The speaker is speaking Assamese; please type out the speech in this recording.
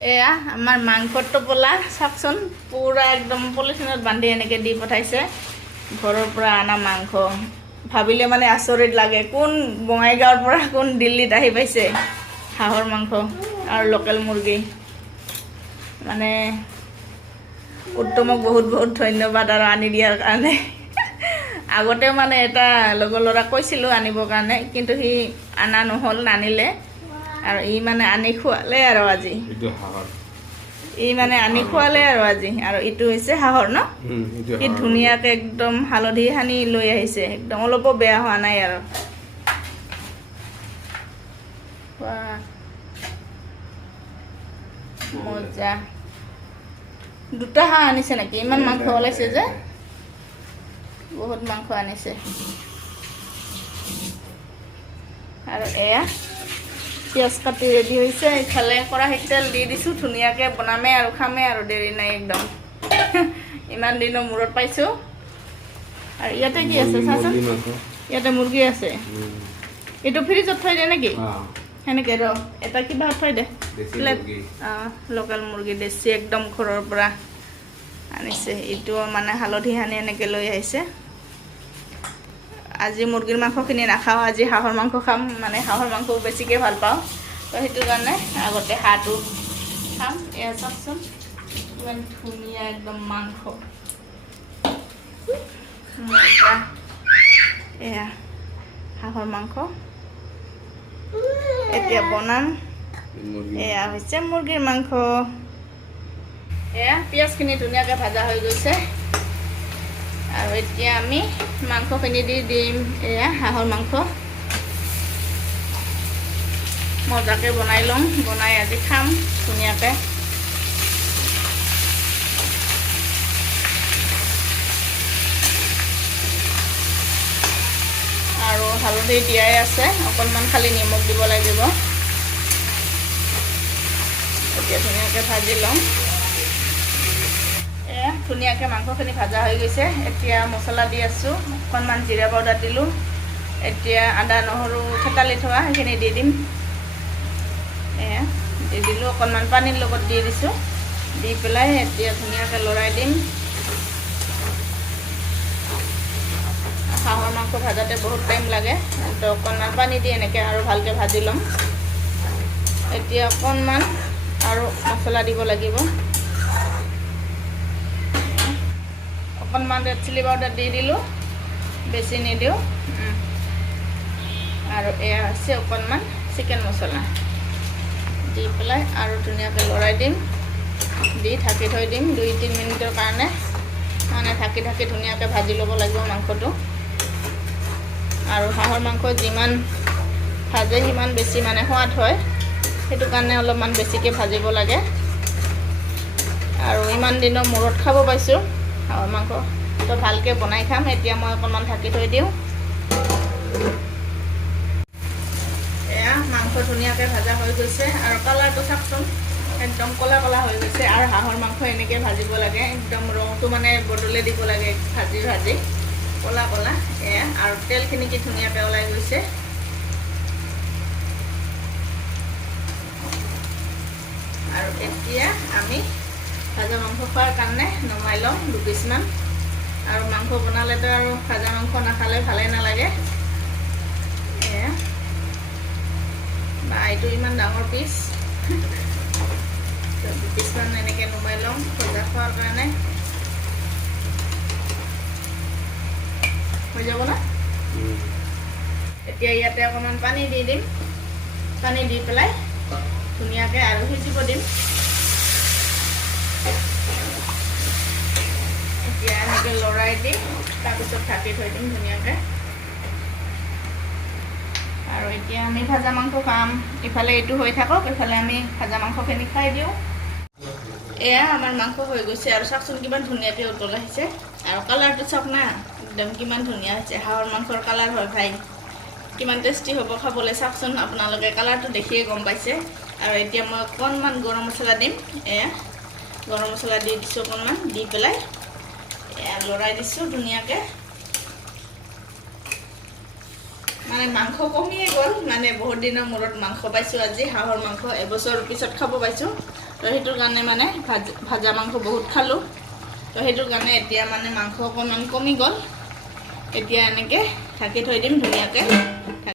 এয়া আমাৰ মাংসৰ টোপোলা চাওকচোন পুৰা একদম পলিথিনত বান্ধি এনেকৈ দি পঠাইছে ঘৰৰ পৰা অনা মাংস ভাবিলে মানে আচৰিত লাগে কোন বঙাইগাঁৱৰ পৰা কোন দিল্লীত আহি পাইছে হাঁহৰ মাংস আৰু লোকেল মুৰ্গী মানে উত্তমক বহুত বহুত ধন্যবাদ আৰু আনি দিয়াৰ কাৰণে আগতেও মানে এটা লগৰ ল'ৰাক কৈছিলোঁ আনিবৰ কাৰণে কিন্তু সি আনা নহ'ল নানিলে আৰু ই মানে আনি খোৱালে আৰু আজি ই মানে আনি খোৱালে আৰু আজি আৰু ইটো হৈছে হাঁহৰ ন কি ধুনীয়াকৈ একদম হালধি সানি লৈ আহিছে একদম অলপো বেয়া হোৱা নাই আৰু মজা দুটা হাঁহ আনিছে নেকি ইমান মাংস ওলাইছে যে বহুত মাংস আনিছে আৰু এয়া পিঁয়াজ কাটি ৰেডি হৈছে ইফালে কৰাহীত তেল দি দিছোঁ ধুনীয়াকৈ বনামে আৰু খামে আৰু দেৰি নাই একদম ইমান দিনৰ মূৰত পাইছোঁ আৰু ইয়াতে কি আছে চাচোন ইয়াতে মুৰ্গী আছে এইটো ফ্ৰিজত থৈ দিয়ে নেকি সেনেকৈ ৰ এটা কিবা থৈ দে লোকেল মুৰ্গী দেশী একদম ঘৰৰ পৰা আনিছে এইটো মানে হালধি সানি এনেকৈ লৈ আহিছে আজি মুৰ্গীৰ মাংসখিনি নাখাওঁ আজি হাঁহৰ মাংস খাম মানে হাঁহৰ মাংস বেছিকৈ ভাল পাওঁ তো সেইটো কাৰণে আগতে হাঁহটো খাম এয়া চাওকচোন ইমান ধুনীয়া একদম মাংস মজা এয়া হাঁহৰ মাংস এতিয়া বনাম এয়া হৈছে মুৰ্গীৰ মাংস এয়া পিঁয়াজখিনি ধুনীয়াকৈ ভাজা হৈ গৈছে আৰু এতিয়া আমি মাংসখিনি দি দিম এয়া হাঁহৰ মাংস মজাকৈ বনাই ল'ম বনাই আজি খাম ধুনীয়াকৈ আৰু হালধি দিয়াই আছে অকণমান খালি নিমখ দিব লাগিব এতিয়া ধুনীয়াকৈ ভাজি ল'ম এয়া ধুনীয়াকৈ মাংসখিনি ভাজা হৈ গৈছে এতিয়া মছলা দি আছোঁ অকণমান জিৰা পাউডাৰ দিলোঁ এতিয়া আদা নহৰু থেতালি থোৱা সেইখিনি দি দিম এয়া দি দিলোঁ অকণমান পানীৰ লগত দি দিছোঁ দি পেলাই এতিয়া ধুনীয়াকৈ লৰাই দিম হাঁহৰ মাংস ভাজাতে বহুত টাইম লাগে তো অকণমান পানী দি এনেকৈ আৰু ভালকৈ ভাজি ল'ম এতিয়া অকণমান আৰু মছলা দিব লাগিব অকণমান ৰেড চিলি পাউডাৰ দি দিলোঁ বেছি নিদিওঁ আৰু এয়া হৈছে অকণমান চিকেন মছলা দি পেলাই আৰু ধুনীয়াকৈ লৰাই দিম দি ঢাকি থৈ দিম 2-3 মিনিটৰ কাৰণে মানে ঢাকি ঢাকি ধুনীয়াকৈ ভাজি ল'ব লাগিব মাংসটো আৰু হাঁহৰ মাংস যিমান ভাজে সিমান বেছি মানে সোৱাদ হয় সেইটো কাৰণে অলপমান বেছিকৈ ভাজিব লাগে আৰু ইমান দিনৰ মূৰত খাব পাইছোঁ হাঁহৰ মাংস তো ভালকৈ বনাই খাম এতিয়া মই অকণমান ঢাকি থৈ দিওঁ এয়া মাংস ধুনীয়াকৈ ভাজা হৈ গৈছে আৰু কালাৰটো চাওকচোন একদম ক'লা ক'লা হৈ গৈছে আৰু হাঁহৰ মাংস এনেকৈ ভাজিব লাগে একদম ৰংটো মানে বদলাই দিব লাগে ভাজি ভাজি ক'লা ক'লা এয়া আৰু তেলখিনি কি ধুনীয়াকৈ ওলাই গৈছে আৰু এতিয়া আমি ভাজা মাংস খোৱাৰ কাৰণে নমাই লওঁ 2 পিচমান আৰু মাংস বনালেতো আৰু ভাজা মাংস নাখালে ভালেই নালাগে এয়া বা এইটো ইমান ডাঙৰ পিচ 2 পিচমান এনেকৈ নমাই লওঁ ভজা খোৱাৰ কাৰণে হৈ যাব না এতিয়া ইয়াতে অকণমান পানী দি দিম পানী দি পেলাই ধুনীয়াকৈ আৰু সিজিব দিম এতিয়া এনেকৈ লৰাই দিম তাৰপিছত ঢাকি থৈ দিম ধুনীয়াকৈ আৰু এতিয়া আমি ভাজা মাংস খাম ইফালে এইটো হৈ থাকক ইফালে আমি ভাজা মাংসখিনি খাই দিওঁ এয়া আমাৰ মাংস হৈ গৈছে আৰু চাওকচোন কিমান ধুনীয়াকৈ উতল আহিছে আৰু কালাৰটো চাওক না একদম কিমান ধুনীয়া হৈছে হাঁহৰ মাংসৰ কালাৰ হয় ভাই কিমান টেষ্টি হ'ব খাবলৈ চাওকচোন আপোনালোকে কালাৰটো দেখিয়ে গম পাইছে আৰু এতিয়া মই অকণমান গৰম মছলা দিম এয়া গৰম মছলা দি দিছোঁ অকণমান দি পেলাই এয়া লৰাই দিছোঁ ধুনীয়াকৈ মানে মাংস কমিয়ে গ'ল মানে বহুত দিনৰ মূৰত মাংস পাইছোঁ আজি হাঁহৰ মাংস এবছৰ পিছত খাব পাইছোঁ তো সেইটোৰ কাৰণে মানে ভাজা মাংস বহুত খালোঁ। তো সেইটোৰ কাৰণে এতিয়া মানে মাংস অকণমান কমি গ'ল। এতিয়া এনেকৈ ঢাকি থৈ দিম ধুনীয়াকৈ।